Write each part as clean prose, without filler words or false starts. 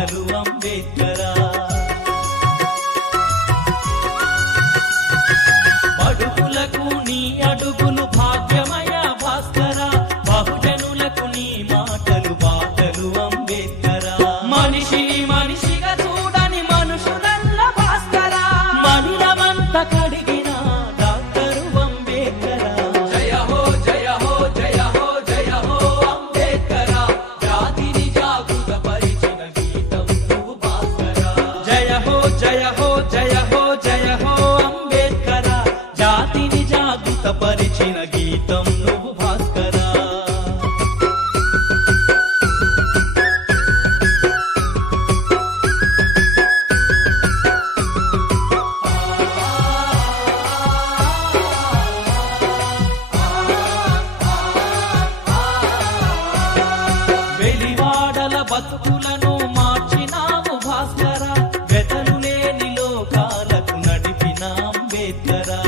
మాటలు అంబేద్కరా. బడుగులకు నీ అడుగులు భాగ్యమయ భాస్కరా, బహుజనులకు నీ మాటలు బాటలు అంబేద్కరా. మనిషి మనిషిగా చూడని మనుషులల్ల భాస్కరా, మనిలమంత కడిగిన డాక్టరు అంబేద్కరా. జయ హో జయ హో జయ హో జయ హో అంబేద్కరా, జాతిని జాగృత పరిచిన గీతం నువ్వు భాస్కరా. జయ హో జయ హో జయ హో జయ హో అంబేద్కరా, జాతిని జాగృత పరిచిన గీతం నువ్వు భాస్కరా. వెలివాడల బతుకులను మార్చినావు భాస్కరా, వెతలు లేని లోకాలకు నడిపిన అంబేద్కరా.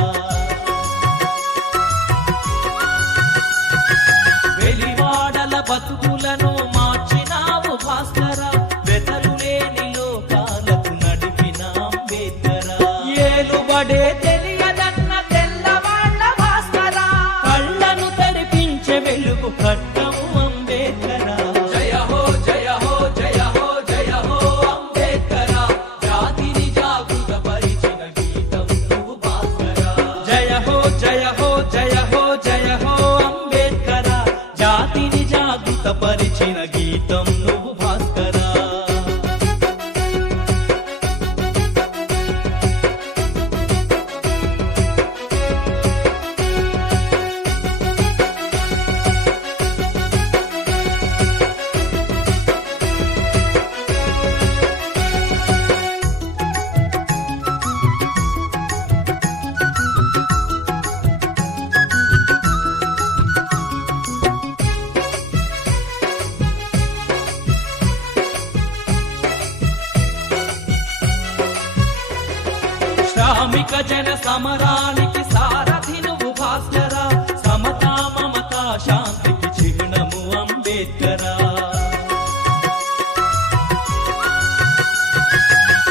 వెలివాడల బతుకులను మార్చినావు భాస్కరా, వెతలు లేని లోకాలకు నడిపిన అంబేద్కరా. ఏలుబడే తెలియదన్న తెల్లవాళ్ళ భాస్కరా, కళ్ళను తెరిపించే వెలుగు కట్టము అంబేద్కరా. జయ హో జయ హో జయ హో జయ హో అంబేద్కరా, జాతిని జాగృత పరిచిన గీతం నువ్వు భాస్కరా. జయ హో జయ హో జయ హో జయ హో అంబేద్కరా, జాతిని జాగృత పరిచిన గీతం నువ్వు భాస్కరా. శ్రామిక జన సమరానికి సారథి నువ్వు భాస్కరా, సమతా మమతా శాంతికి చిహ్నము అంబేద్కరా.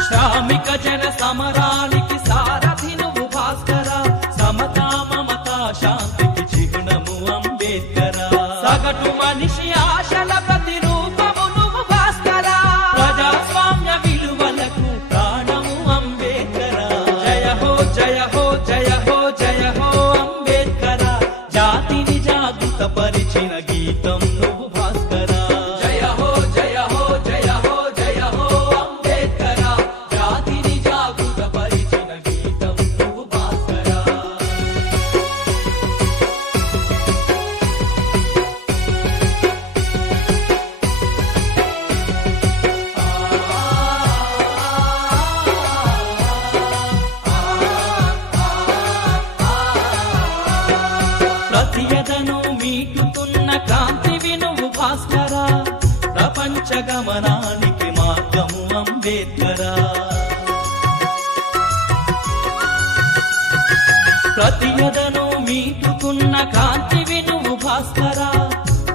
శ్రామిక జన సమరానికి సారథి నువ్వు భాస్కరా, సమతా మమతా శాంతికి చిహ్నము అంబేద్కరా. సగటు మనిషి ఆశల ప్రతిరూపము నువ్వు భాస్కరా, ప్రజాస్వామ్య విలువలకు ప్రాణము అంబేద్కరా. జయ హో జయ హో జయ హో జయ హో అంబేద్కరా, జాతిని జాగృత పరిచిన గీతం నువ్వు భాస్కరా. జయ హో జయ హో జయ హో జయ హో అంబేద్కరా, జాతిని జాగృత పరిచిన గీతం నువ్వు భాస్కరా. ప్రతియదను మీటుతున్న కాంతివి నువ్వు భాస్కరా, ప్రపంచ గమనానికి మార్గము అంబేద్కరా. ప్రతియదను మీటుతున్న కాంతివి నువ్వు భాస్కరా,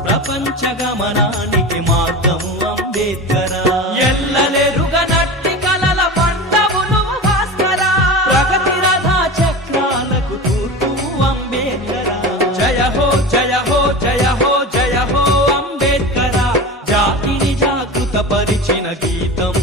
ప్రపంచ గమనానికి మార్గము అంబేద్కరా. ఎల్లలెరుగనట్టి కలల పంటవు నువ్వు భాస్కరా, ప్రగతి రథ చక్రాలకు తూర్పు అంబేద్కరా. జయ హో జయ హో జయ హో జయ హో అంబేద్కరా, జాతిని జాగృత పరిచిన గీతం